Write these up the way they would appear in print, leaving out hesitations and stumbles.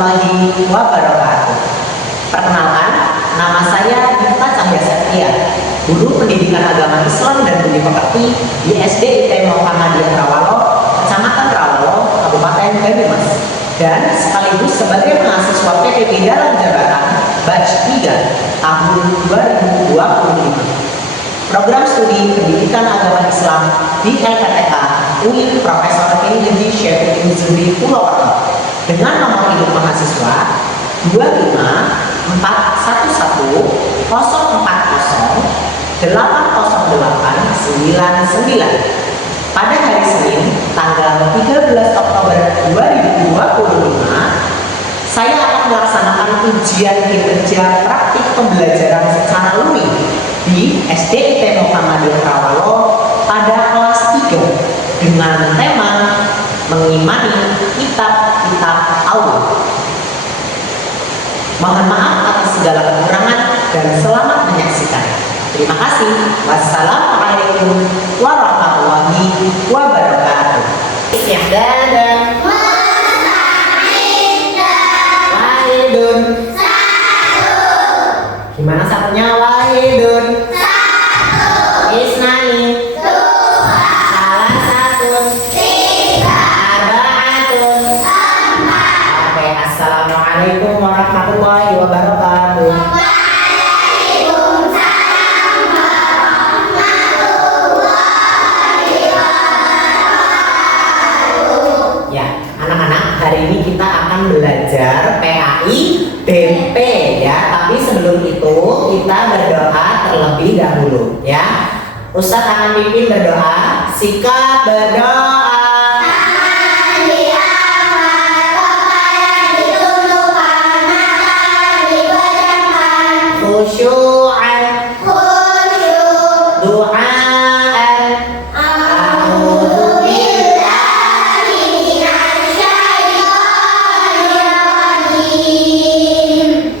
warahmatullahi wabarakatuh. Perkenalkan, nama saya Dita Cahya Septia, guru pendidikan agama Islam dan budi pekerti di SD ITM Muhammadiyah Rawalo, Kecamatan Rawalo, Kabupaten Banyumas, dan sekaligus sebagai mahasiswa PPP dalam jabatan batch 3 tahun 2025. Program studi pendidikan agama Islam di LPTK UIN Profesor Injili Syekh Zuhri Purwokerto dengan nomor induk mahasiswa 2540140808999 pada hari Senin tanggal 13 Oktober 2025. Saya akan melaksanakan ujian kinerja praktik pembelajaran secara luring di SD ITM Muhammadiyah Rawalo pada kelas 3 dengan tema mengimani kitab-kitab Allah. Mohon maaf atas segala kekurangan dan selamat menyaksikan. Terima kasih. Wassalamualaikum warahmatullahi wabarakatuh. Dan wahidun. Gimana satunya? Wahidun. Isnani. Salasatun. Arba'atun. Oke, assalamualaikum warahmatullahi wabarakatuh. Ya, anak-anak, hari ini kita akan belajar PAI DP ya. Tapi sebelum itu kita berdoa terlebih dahulu ya. Ustadz akan pimpin berdoa. Sikap berdoa. Khusyu'an. Du'aan. A'udzu billahi minasyaitonir rajim.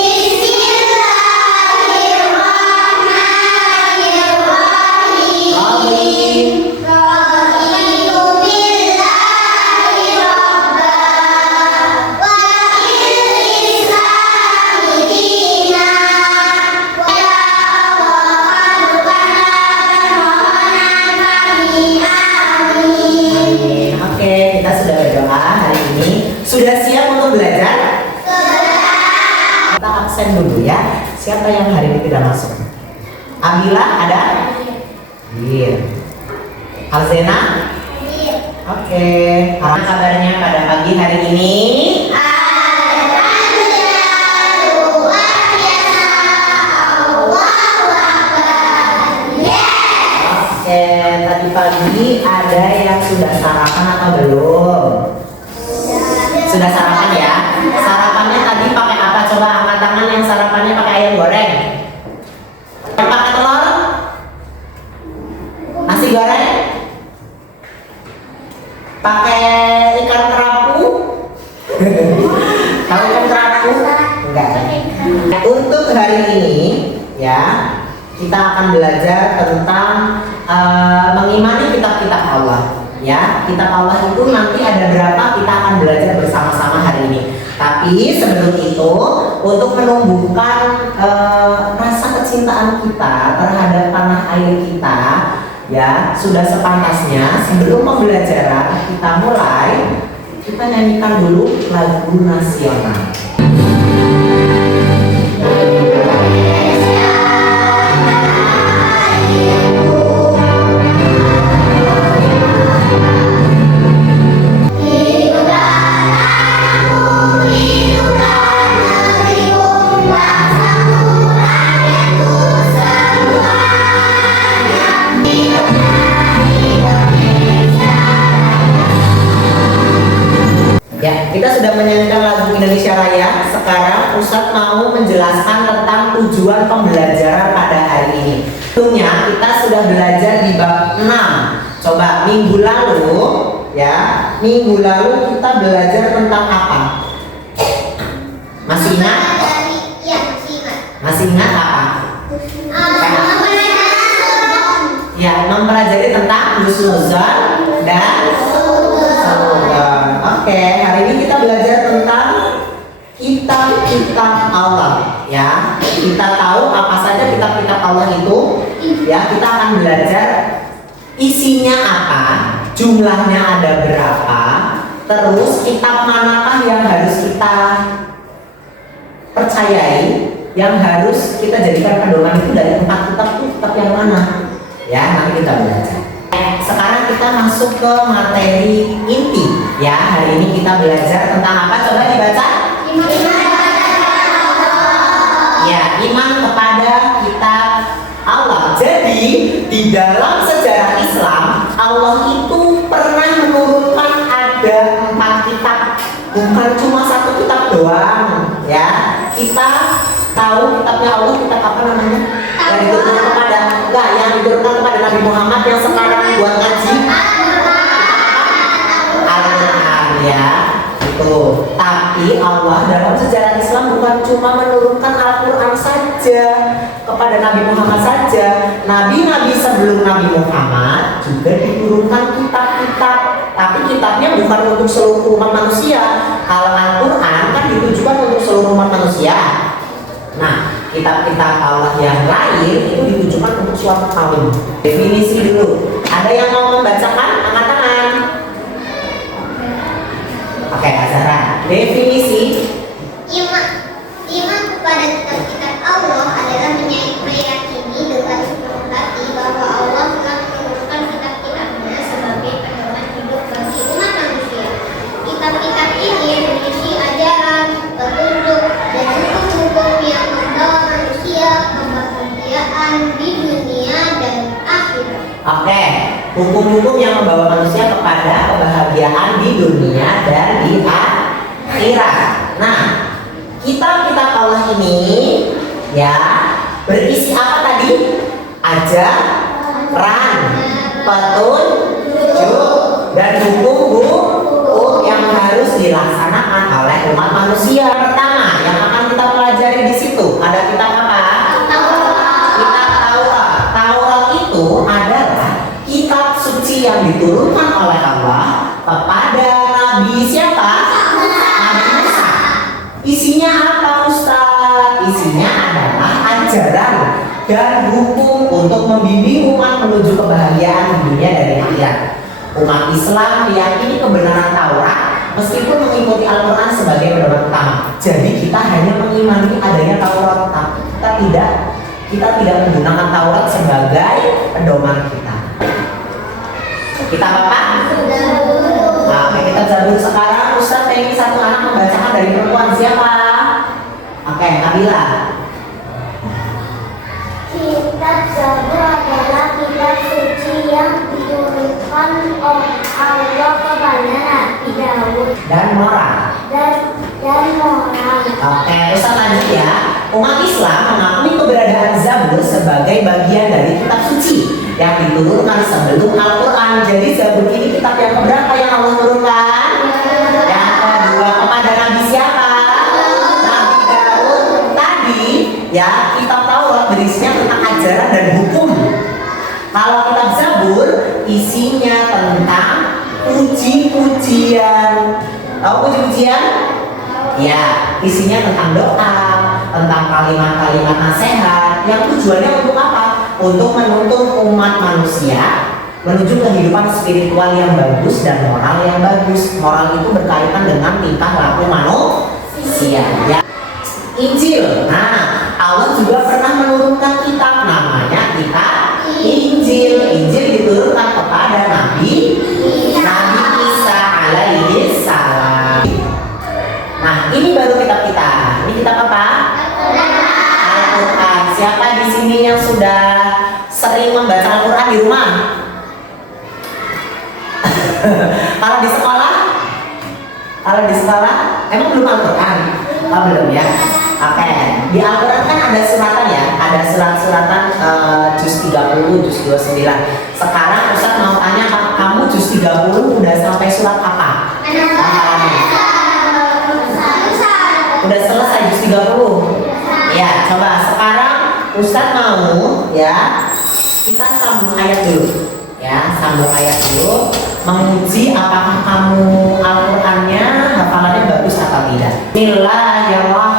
Bismillahirrahmanirrahim. Raditu billahi rabban wa bil islami dinan wa ya Amin. Oke, kita sudah berdoa hari ini. Sudah siap untuk belajar? Sudah. Kita absen dulu ya. Siapa yang hari ini tidak masuk? Amila ada? Iya. Alzena? Iya. Oke. Apa kabarnya pada pagi hari ini? Oke, tadi pagi ada yang sudah sarapan atau belum? Sudah sarapan ya? Sarapannya tadi pakai apa? Coba angkat tangan yang sarapannya pakai ayam goreng. Pakai telur? Nasi goreng? Pakai ikan kerapu? Tahu ikan kerapu? Enggak. Untuk hari ini ya, kita akan belajar tentang mengimani kitab-kitab Allah ya. Kitab Allah itu nanti ada berapa, kita akan belajar bersama-sama hari ini. Tapi sebelum itu, untuk menumbuhkan rasa kecintaan kita terhadap tanah air kita ya, sudah sepantasnya sebelum pembelajaran kita mulai, kita nyanyikan dulu lagu nasional. Ya, kita sudah menyanyikan lagu Indonesia Raya. Sekarang Ustadz mau menjelaskan tentang tujuan pembelajaran pada hari ini. Tentunya kita sudah belajar di bab 6. Coba minggu lalu ya, minggu lalu kita belajar tentang apa? Masih ingat? Iya, masih ingat. Masih ingat apa? Ya, mempelajari tentang husnuzon dan suudzon. Oke, hari ini kita belajar tentang kitab-kitab Allah, ya. Kita tahu apa saja kitab-kitab Allah itu, ya. Kita akan belajar isinya apa, jumlahnya ada berapa, terus kitab manakah yang harus kita percayai, yang harus kita jadikan pedoman itu dari 4 kitab itu kitab yang mana, ya. Nanti kita belajar. Sekarang kita masuk ke materi inti, ya. Hari ini kita belajar tentang apa? Coba dibaca. Ya, iman kepada kitab Allah. Jadi di dalam sejarah Islam, Allah itu pernah menurunkan ada 4 kitab, bukan cuma 1 kitab doang, ya. Kita tahu kitabnya Allah, kitab apa namanya? Yang diturunkan kepada, enggak, yang diturunkan kepada Nabi Muhammad yang sekarang buat ngaji. Al-Quran, ya. Itu. Tapi Allah dalam sejarah Islam bukan cuma menurunkan Al-Quran saja kepada Nabi Muhammad saja. Nabi-nabi sebelum Nabi Muhammad juga diturunkan kitab-kitab. Tapi kitabnya bukan untuk seluruh umat manusia. Kalau Al-Quran kan ditujukan untuk seluruh umat manusia. Nah, kitab-kitab Allah yang lain itu ditujukan untuk suatu kaum. Definisi dulu. Ada yang mau membacakan? Angkat tangan. Oke, Azhara. Definisi. Iman kepada kitab-kitab Allah adalah meyakini dengan sepenuh hati bahwa Allah telah menurunkan kitab-kitabnya sebagai pedoman hidup bagi umat manusia. Kitab-kitab ini berisi ajaran, petunjuk, dan hukum-hukum yang membawa manusia kebahagiaan di dunia dan akhirat. Oke, hukum-hukum yang membawa manusia kepada kebahagiaan di dunia dan di akhirat. Nah, kitab-kitab Allah ini, ya, berisi apa tadi? Ajaran, petunjuk, dan hukum-hukum yang harus dilaksanakan oleh umat manusia. Pertama yang akan kita pelajari di situ ada kitab apa? Kitab Taurat. Taurat itu adalah kitab suci yang diturunkan oleh Allah kepada Nabi siapa? Nabi Musa. Isinya apa, Ustaz? Isinya adalah ajaran dan hukum untuk membimbing umat menuju kebahagiaan di dunia dan di akhirat. Umat Islam meyakini kebenaran Taurat meskipun mengikuti Al-Quran sebagai pedoman utama. Jadi kita hanya mengimani adanya Taurat, tapi kita tidak menggunakan Taurat sebagai pedoman kita. Kita apa? Oke, kita Zabur sekarang. Ustaz pengen satu anak membacakan dari perempuan, siapa? Oke, Nabila. Kitab Zabur adalah kitab suci yang diturunkan oleh Allah kepada Nabi Daud Dan moral. dan moral. Oke, Ustaz lanjut ya. Umat Islam mengakui keberadaan Zabur sebagai bagian dari kitab suci yang diturunkan sebelum Al-Quran. Jadi Zabur ini kitab yang keberapa yang Allah turunkan? Yang kedua, kepada Nabi siapa? Nabi Daud. Tadi ya, kitab Taurat berisinya tentang ajaran dan hukum. Kalau kitab Zabur isinya tentang puji-pujian. Tahu puji-pujian? Ya, isinya tentang doa, tentang kalimat-kalimat nasihat yang tujuannya untuk apa? Untuk menuntun umat manusia menuju kehidupan spiritual yang bagus dan moral yang bagus. Moral itu berkaitan dengan tingkah laku manusia, ya. Injil. Nah, Allah juga pernah menurunkan kitab, namanya kitab Injil. Injil diturunkan kepada Nabi Isa alaihi salam. Nah, ini baru kitab kita. Ini kitab apa? Al-Quran. Siapa di sini yang sudah sering membaca Al-Quran di rumah? Kalau di sekolah? Kalau di sekolah, emang belum Al-Quran? Oh, belum ya? Oke. Di Al-Quran kan ada suratan ya? Ada surat-suratan juz 30, juz 29. Sekarang Ustaz mau tanya, kamu juz 30 udah sampai surat apa? Udah selesai juz 30? Ya, coba sekarang Ustaz mau ya, kita sambung ayat dulu. Ya, sambung ayat dulu, menguji apakah kamu Al-Qur'annya hafalannya bagus atau tidak. Bismillahirrahmanirrahim.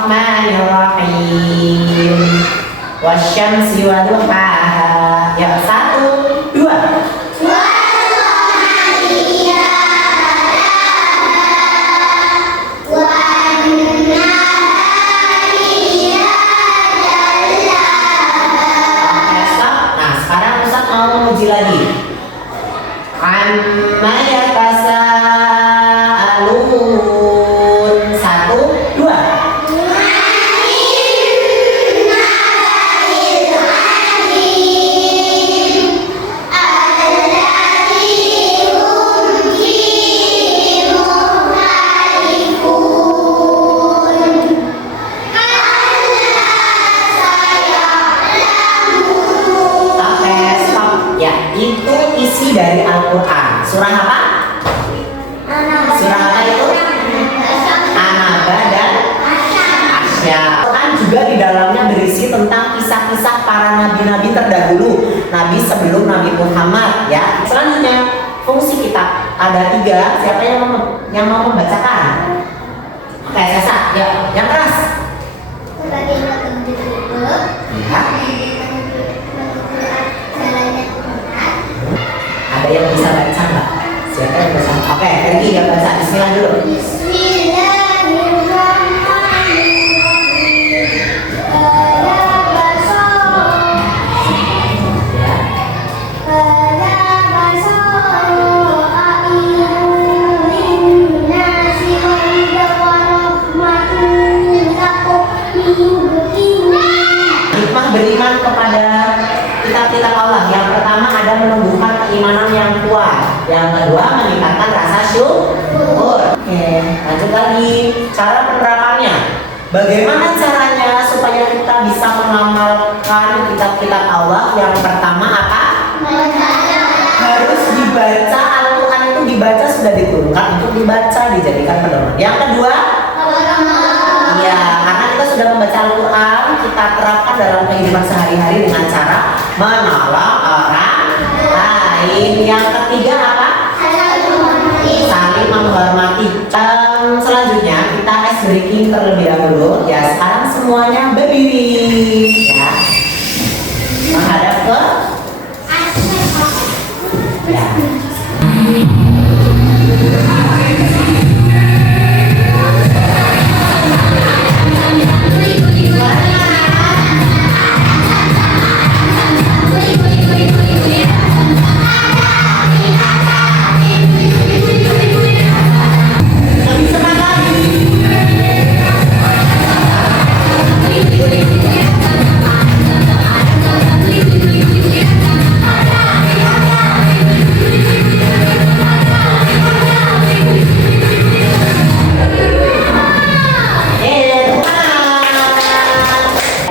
wasyamsi wa duhaha. Ya, 1, 2. Lagi amma yatasaalun. 1, 2. Itu isi dari Al-Quran. Surah apa? Surah apa itu? An-Naba dan Asya. Al-Quran juga di dalamnya berisi tentang kisah-kisah para nabi-nabi terdahulu, nabi sebelum Nabi Muhammad. Ya. Selanjutnya fungsi kitab ada 3. Siapa yang mau membacakan? Oke, Sasa. Ya, yang keras. Ya. Ada yang bisa baca nggak? Siapa yang bisa? Oke, Ergi yang baca. Bismillah dulu. Hikmah beriman kepada kitab-kitab Allah. Yang pertama ada menumbuhkan keimanan yang kuat. Yang kedua meningkatkan rasa syukur. Oke, lanjut lagi. Cara penerapannya. Bagaimana caranya supaya kita bisa mengamalkan kitab-kitab Allah? Yang pertama apa? Harus dibaca. Al-Quran itu dibaca, sudah diturunkan untuk dibaca, dijadikan pedoman. Yang kedua, iya, karena kita sudah membaca Al-Quran, kita terapkan dalam kehidupan sehari-hari dengan cara menolong orang lain. Yang ketiga apa? Saling menghormati. Selanjutnya kita ice breaking terlebih dahulu. Ya, sekarang semuanya berdiri. Ya, menghadap ke. Ya.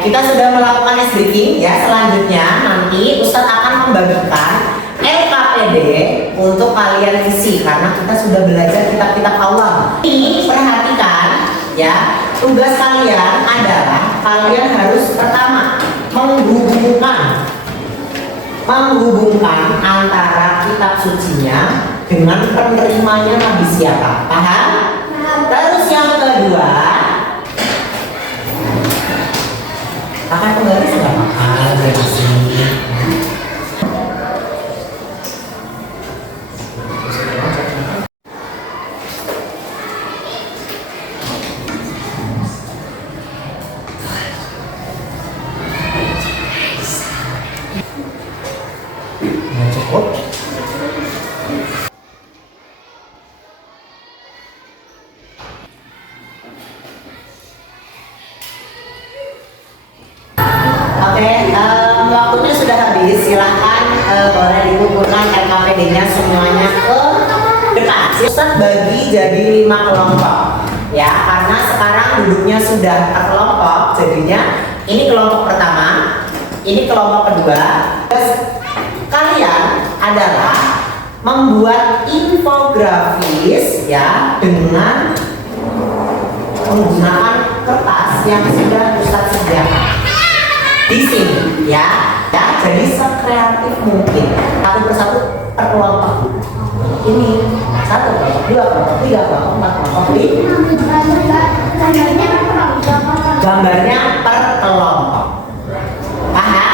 Kita sudah melakukan ice breaking ya. Selanjutnya nanti Ustadz akan membagikan LKPD untuk kalian isi karena kita sudah belajar kitab-kitab Allah. Ini perhatikan ya, tugas kalian adalah kalian harus pertama menghubungkan antara kitab sucinya dengan penerimanya Nabi siapa. Paham? Terus yang kedua, akan kembali nggak makan dari sini. Cukup. Waktunya sudah habis. Silahkan boleh dikumpulkan LKPD-nya semuanya ke depan. Ustadz bagi jadi 5 kelompok ya, karena sekarang duduknya sudah terkelompok. Jadinya ini kelompok pertama, ini kelompok kedua. Terus kalian adalah membuat infografis ya dengan menggunakan kertas yang sudah Ustadz sediakan di sini ya, jadi sekreatif mungkin. Satu persatu per kelompok. Ini 1 kelompok, 2 kelompok, 3 kelompok, 4 kelompok. Gambarnya per kelompok. Paham?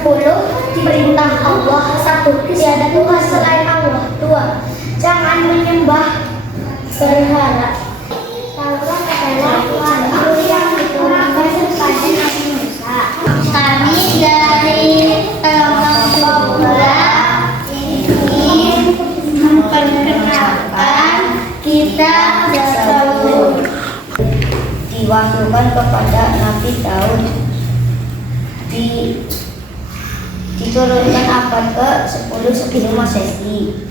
10. Perintah Allah. 1. Tiada Tuhan selain Allah. 2. Jangan menyembah berhala. Taurat adalah Tuhan yang diturunkan kepada Nabi Musa. Kami dari kelompok Bola ingin memperkenalkan kitab Zabur. Diwahyukan kepada Nabi Daud. Diturunkan abad ke-10 sebelum Masehi.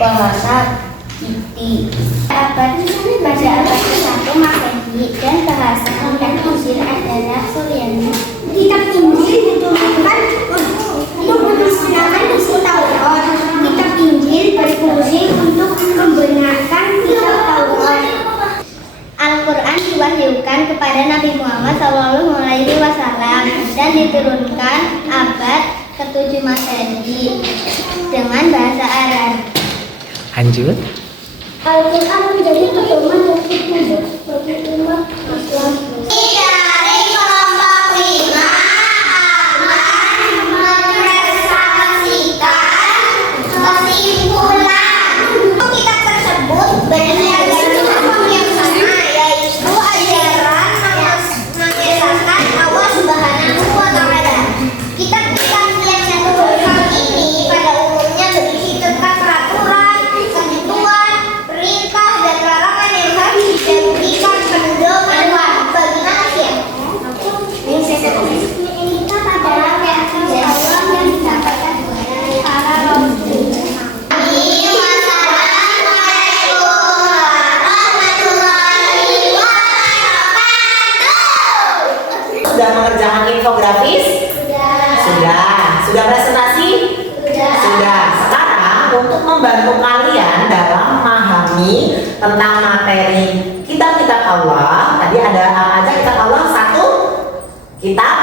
Bahasa Kiti pada abad ke-1 Masehi dan bahasa kitab Injil adalah Suryani. Kitab Injil diturunkan untuk memusnahkan isi Taurat. Kitab Injil berfungsi untuk membenarkan kitab Taurat. Al-Quran diwahyukan kepada Nabi Muhammad SAW dan diturunkan abad ke-7 Masehi dengan bahasa Arab. Lanjut. Al-Quran menjadi pedoman bagi umat Islam. Dari kelompok 5 akan mempresentasikan kesimpulan. Kitab tersebut berdasarkan hukum yang sama, yaitu ajaran mengesahkan Allah Subhanahu wa Ta'ala. Kitab-kitab yang satu hal ini pada umumnya berisi tentang peraturan, ketentuan, perintah dan larangan yang harus diberikan pedoman bagi manusia. Kita adalah reaksi Allah yang didapatkan dari para rasul. Sudah mengerjakan infografis? Sudah presentasi? Sudah. Sekarang untuk membantu kalian dalam memahami tentang materi kitab-kitab Allah. Tadi ada apa aja kitab Allah? 1 kitab.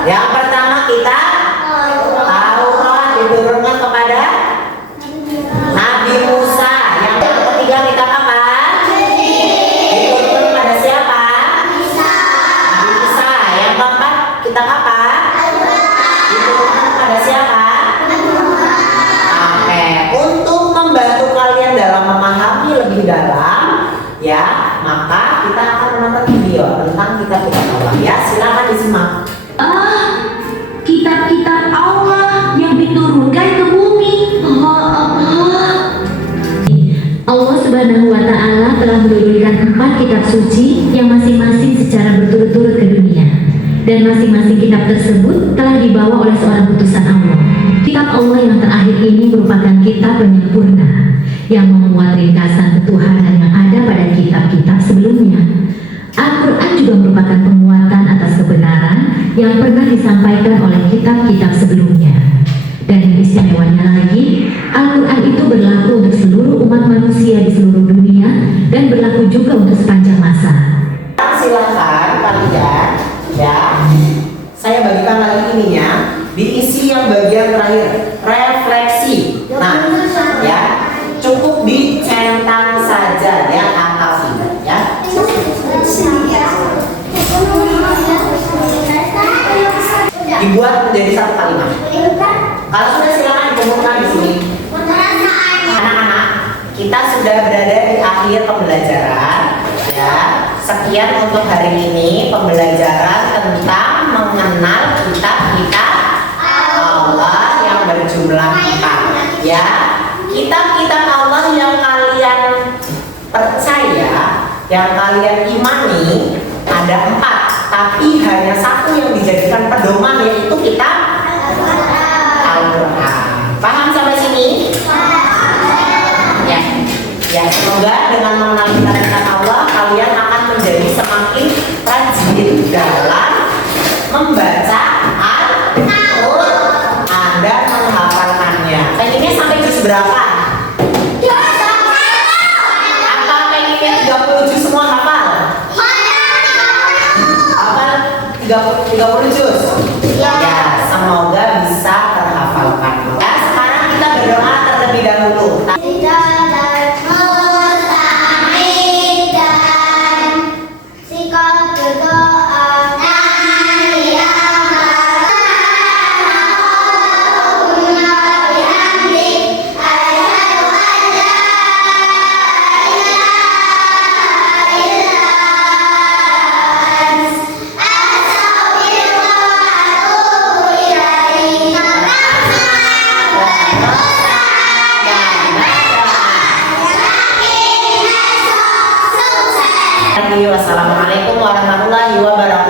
Yang pertama kitab Taurat diturunkan kepada Nabi Musa. Yang ketiga kitab apa? Diturunkan kepada siapa? Nabi Musa. Yang keempat kitab apa? Diturunkan kepada siapa? Oke, untuk membantu kalian dalam memahami lebih dalam, ya, maka kita akan menonton video tentang kitab-kitab Allah. Ya, silakan disimak. Kitab-kitab Allah yang diturunkan ke bumi. Allah Subhanahu wa Ta'ala telah menurunkan 4 kitab suci yang masing-masing secara berturut-turut ke dunia, dan masing-masing kitab tersebut telah dibawa oleh seorang utusan Allah. Kitab Allah yang terakhir ini merupakan kitab penyempurna yang memuat ringkasan ketuhanan yang ada pada kitab-kitab sebelumnya. Al-Quran juga merupakan penguatan atas kebenaran yang pernah disampaikan oleh kitab-kitab sebelumnya. Dan istimewanya lagi, Al-Quran itu berlaku untuk seluruh umat manusia di seluruh dunia dan berlaku juga untuk sepanjang masa. Silakan kalian, ya, saya bagikan lagi ininya, diisi yang bagian terakhir, refleksi. Nah, ya, cukup dicentang saja, ya, hafal sudah, ya. Dibuat menjadi satu kalimat. Kalau sudah silakan dikumpulkan di sini. Anak-anak, kita sudah berada di akhir pembelajaran. Ya, sekian untuk hari ini pembelajaran tentang mengenal kitab-kitab Allah yang berjumlah 4. Ya, kitab-kitab Allah yang kalian percaya, yang kalian imani ada 4, tapi hanya 1 yang dijadikan pedoman, yaitu kitab Al-Quran. Paham sampai sini? Ya. Ya, semoga dengan mengenal kitab-kitab Allah kalian akan menjadi semakin rajin dalam membaca Al-Quran dan menghafalkannya. Pengennya sampai juz berapa? Apa pengennya 30 juz semua hafal? Hafal 30 juz? Ya, semoga bisa terhafalkan. Ya, sekarang kita berdoa terlebih dahulu. Wassalamualaikum warahmatullahi wabarakatuh.